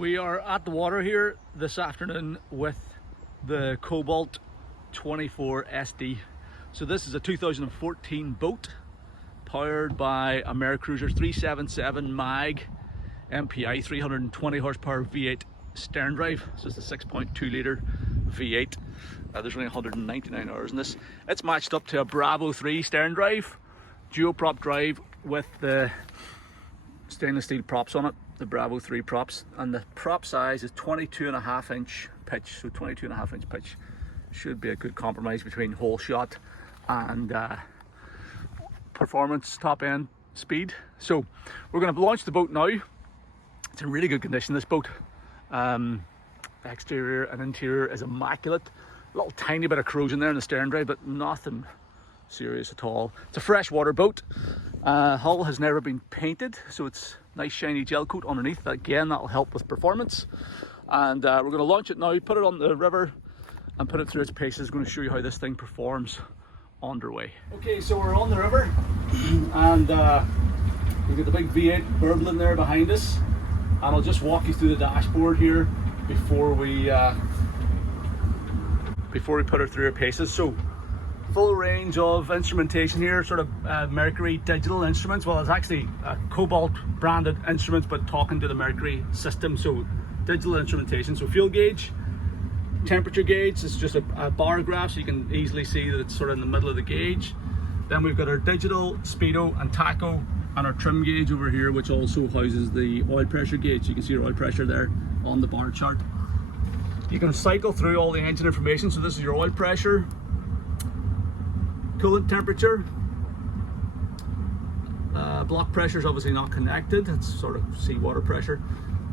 We are at the water here this afternoon with the Cobalt 24SD. So this is a 2014 boat powered by a MerCruiser 377 mag MPI 320 horsepower V8 stern drive. So it's a 6.2 litre V8. There's only 199 hours in this. It's matched up to a Bravo 3 stern drive, dual prop drive with the stainless steel props on it, the Bravo 3 props, and the prop size is 22.5 inch pitch. So 22.5 inch pitch should be a good compromise between hole shot and performance, top end speed. So we're going to launch the boat now. It's in really good condition, this boat. Exterior and interior is immaculate. A little tiny bit of corrosion there in the stern drive, but nothing serious at all. It's a freshwater boat. Hull has never been painted, so it's nice shiny gel coat underneath. Again, that'll help with performance. And we're going to launch it now, put it on the river and put it through its paces. I'm going to show you how this thing performs underway. Okay, so we're on the river and we've got the big V8 burbling there behind us, and I'll just walk you through the dashboard here before we put her through her paces. So full range of instrumentation here, sort of Mercury digital instruments. Well, it's actually Cobalt branded instruments, but talking to the Mercury system. So digital instrumentation. So fuel gauge, temperature gauge. It's just a bar graph, so you can easily see that it's sort of in the middle of the gauge. Then we've got our digital speedo and tacho, and our trim gauge over here, which also houses the oil pressure gauge. You can see your oil pressure there on the bar chart. You can cycle through all the engine information. So this is your oil pressure, coolant temperature, block pressure is obviously not connected, it's sort of seawater pressure,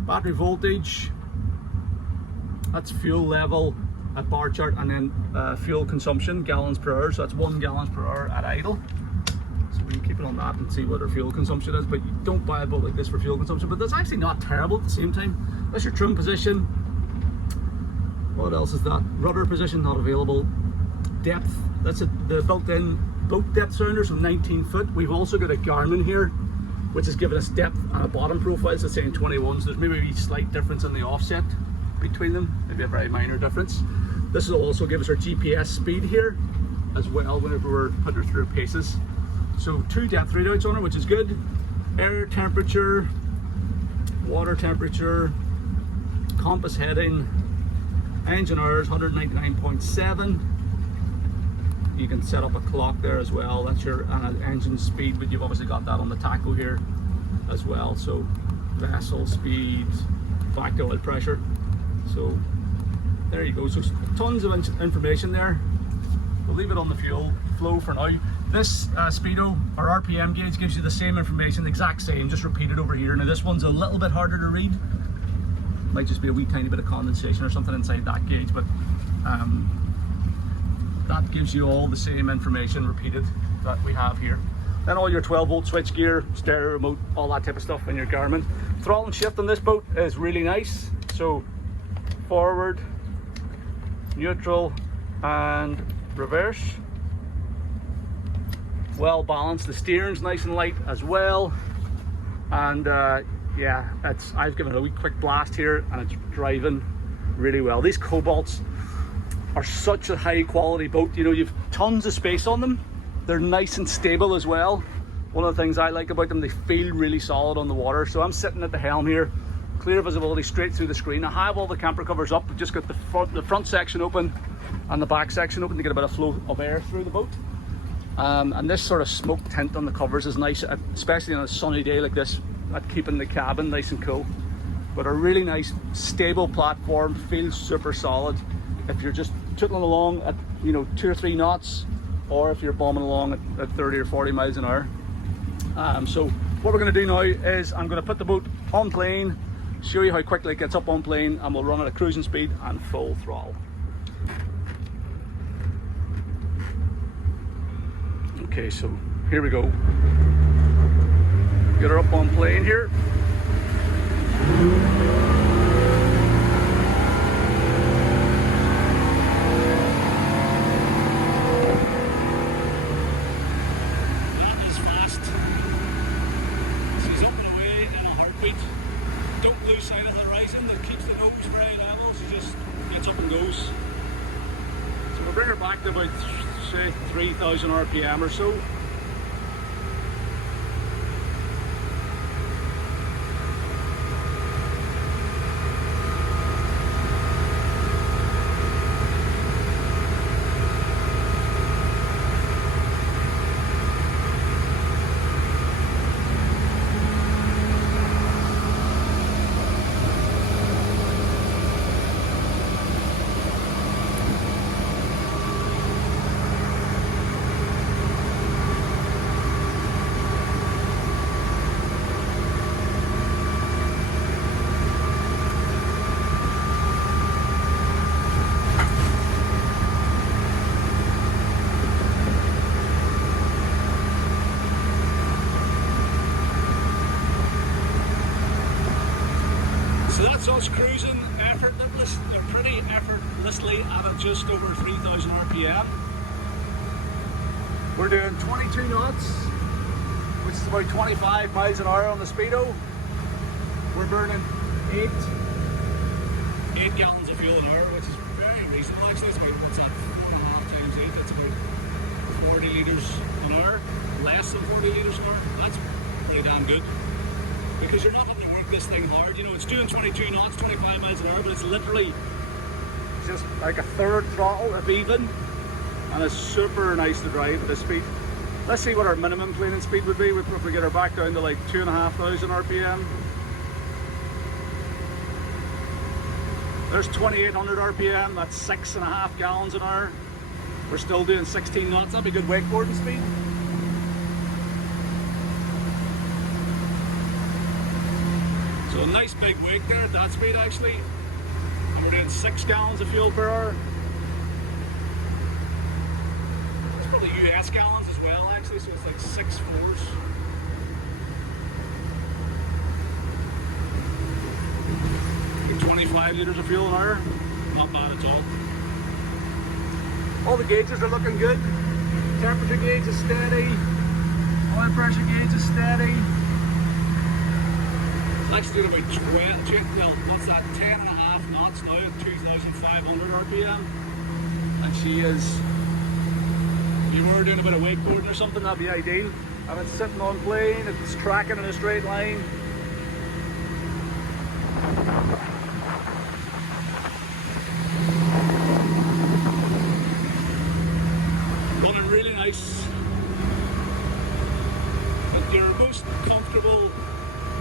battery voltage, that's fuel level at bar chart, and then fuel consumption, gallons per hour. So that's 1 gallon per hour at idle. So we can keep it on that and see what our fuel consumption is, but you don't buy a boat like this for fuel consumption, but that's actually not terrible at the same time. That's your trim position. What else is that? Rudder position not available. Depth, that's the built-in boat depth sounder, so 19 foot. We've also got a Garmin here, which has given us depth and a bottom profile, so it's saying 21, so there's maybe a slight difference in the offset between them, maybe a very minor difference. This will also give us our GPS speed here as well whenever we're putting her through our paces. So 2 depth readouts on her, which is good. Air temperature, water temperature, compass heading, engine hours 199.7. You can set up a clock there as well. That's your engine speed, but you've obviously got that on the tacho here as well. So vessel speed, back to oil pressure. So there you go. So tons of information there. We'll leave it on the fuel flow for now. This speedo or RPM gauge gives you the same information, the exact same, just repeated over here. Now this one's a little bit harder to read. Might just be a wee tiny bit of condensation or something inside that gauge, but that gives you all the same information repeated that we have here. Then all your 12-volt switch gear, stereo remote, all that type of stuff in your Garmin. Throttle and shift on this boat is really nice. So forward, neutral and reverse. Well balanced. The steering's nice and light as well. And yeah, I've given it a wee quick blast here and it's driving really well. These Cobalts are such a high quality boat. You know, you've tons of space on them. They're nice and stable as well. One of the things I like about them, they feel really solid on the water. So I'm sitting at the helm here, clear visibility straight through the screen. I have all the camper covers up. I've just got the front section open and the back section open to get a bit of flow of air through the boat. And this sort of smoke tint on the covers is nice, especially on a sunny day like this, at keeping the cabin nice and cool. But a really nice stable platform, feels super solid if you're just tootling along at 2 or 3 knots, or if you're bombing along at 30 or 40 miles an hour. So what we're going to do now is I'm going to put the boat on plane, show you how quickly it gets up on plane, and we'll run at a cruising speed and full throttle. Okay, so here we go. Get her up on plane here. That is fast. She's up and away in a heartbeat. Don't lose sight of the horizon. The it back to about, say, 3,000 RPM or so. So that's us cruising pretty effortlessly at just over 3,000 RPM. We're doing 22 knots, which is about 25 miles an hour on the speedo. We're burning 8 gallons of fuel an hour, which is very reasonable actually. It's about, what's that, 4.5 times 8, that's about 40 litres an hour, less than 40 litres an hour. That's pretty damn good. Because you're not having to work this thing hard, you know, it's doing 22 knots, 25 miles an hour, but it's literally just like a third throttle if even, and it's super nice to drive at this speed. Let's see what our minimum planing speed would be if we get her back down to like 2,500 RPM. There's 2,800 RPM, that's 6.5 gallons an hour. We're still doing 16 knots, that'd be good wakeboarding speed. So a nice big wake there at that speed actually. And we're doing 6 gallons of fuel per hour. That's probably US gallons as well actually, so it's like 6 fours. Like 25 litres of fuel an hour. Not bad at all. All the gauges are looking good. Temperature gauge is steady. Oil pressure gauge is steady. Let's do about 12, well, what's that, 10.5 knots now at 2,500 RPM. And she is, if you were doing a bit of wakeboarding or something, that'd be ideal. And it's sitting on plane, it's tracking in a straight line. Running really nice. But your most comfortable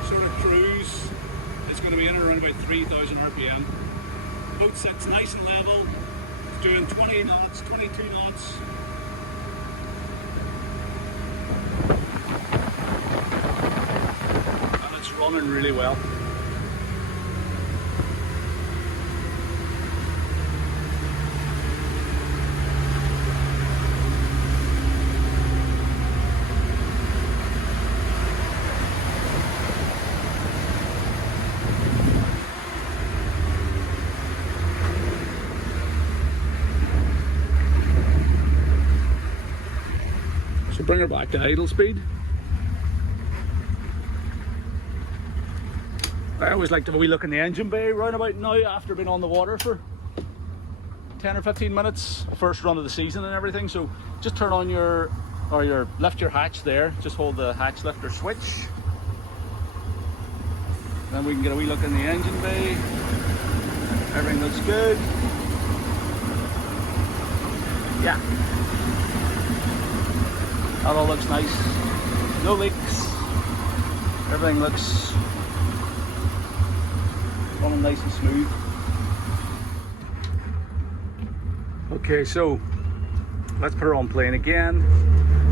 sort of cruise is going to be in around about 3,000 RPM. Boat sits nice and level. It's doing 20 knots, 22 knots. And it's running really well. So bring her back to idle speed. I always like to have a wee look in the engine bay round about now after being on the water for 10 or 15 minutes, first run of the season and everything. So just turn on lift your hatch there, just hold the hatch lifter switch. Then we can get a wee look in the engine bay. Everything looks good. Yeah. That all looks nice. No leaks. Everything looks running nice and smooth. Okay, so let's put her on plane again.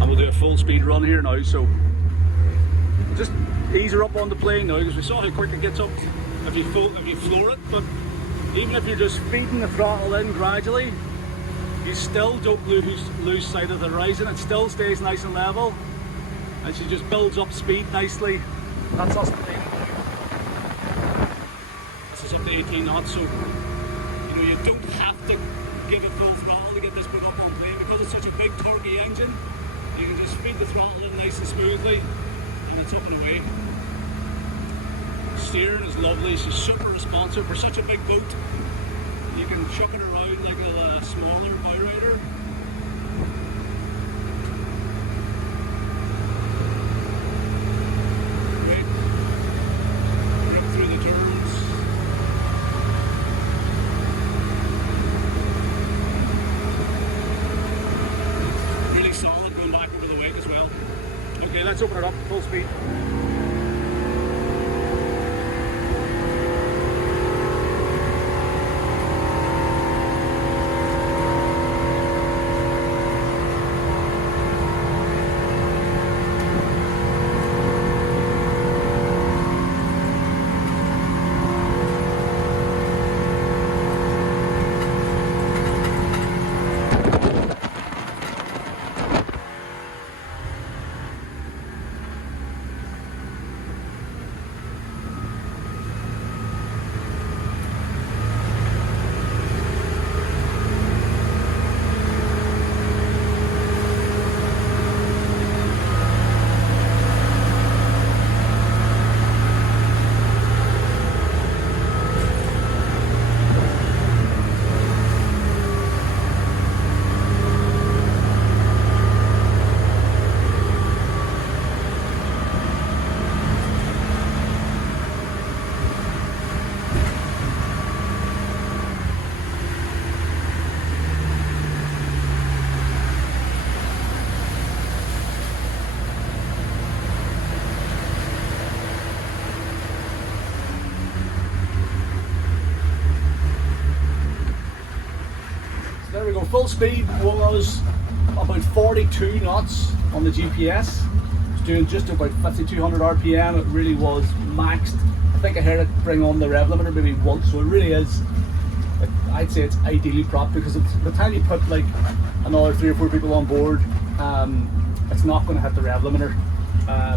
And we'll do a full speed run here now. So just ease her up on the plane now, because we saw how quick it gets up if you floor it. But even if you're just feeding the throttle in gradually, you still don't lose sight of the horizon. It still stays nice and level, and she just builds up speed nicely. That's us playing. This is up to 18 knots, so you know you don't have to give it full throttle to get this put up on plane, because it's such a big torquey engine. You can just feed the throttle in nice and smoothly, and it's up and away. Steering is lovely. She's super responsive for such a big boat. You can chuck it around like a smaller bow rider. full speed was about 42 knots on the GPS. It's doing just about 5,200 RPM. It really was maxed. I think I heard it bring on the rev limiter maybe once, so it really is, I'd say it's ideally propped, because it's, by the time you put like another 3 or 4 people on board, it's not going to hit the rev limiter.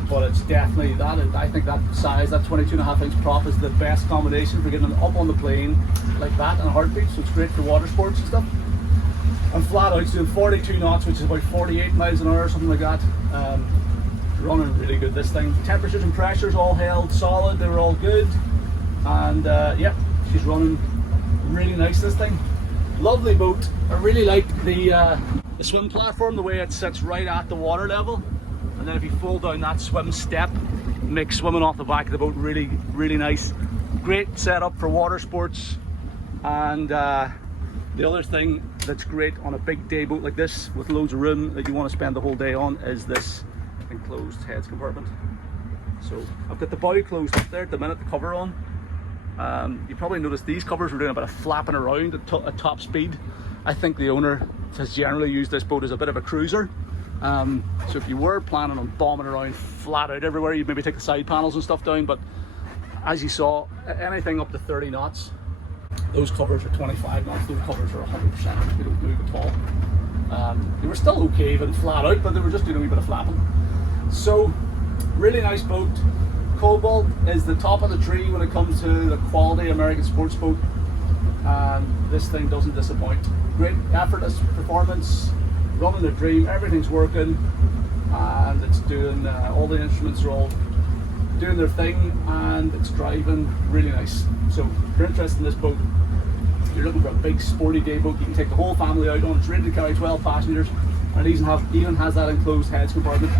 But it's definitely that. I think that size, that 22.5 inch prop, is the best combination for getting up on the plane like that in a heartbeat. So it's great for water sports and stuff. And flat out, it's doing 42 knots, which is about 48 miles an hour or something like that. Running really good, this thing. Temperatures and pressures all held solid, they were all good. And yeah, she's running really nice, this thing. Lovely boat. I really like the swim platform, the way it sits right at the water level. And then if you fold down that swim step, it makes swimming off the back of the boat really, really nice. Great setup for water sports. And the other thing that's great on a big day boat like this, with loads of room that you want to spend the whole day on, is this enclosed heads compartment. So I've got the bow closed up there at the minute, the cover on. You probably noticed these covers were doing a bit of flapping around at top speed. I think the owner has generally used this boat as a bit of a cruiser. So if you were planning on bombing around flat out everywhere, you'd maybe take the side panels and stuff down, but as you saw, anything up to 30 knots, those covers are 25 knots, those covers are 100%, they don't move at all. They were still okay even flat out, but they were just doing a wee bit of flapping. So, really nice boat. Cobalt is the top of the tree when it comes to the quality American sports boat, and this thing doesn't disappoint. Great effortless performance, running the dream, everything's working, and it's doing, all the instruments are all doing their thing, and it's driving really nice. So if you're interested in this boat, you're looking for a big sporty day boat you can take the whole family out on, it's rated to carry 12 passengers, and it even has that enclosed heads compartment.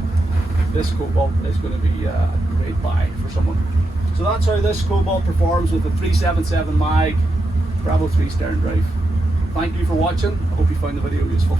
This Cobalt is going to be a great buy for someone. So that's how this Cobalt performs with the 377 mag Bravo 3 stern drive. Thank you for watching. I hope you found the video useful.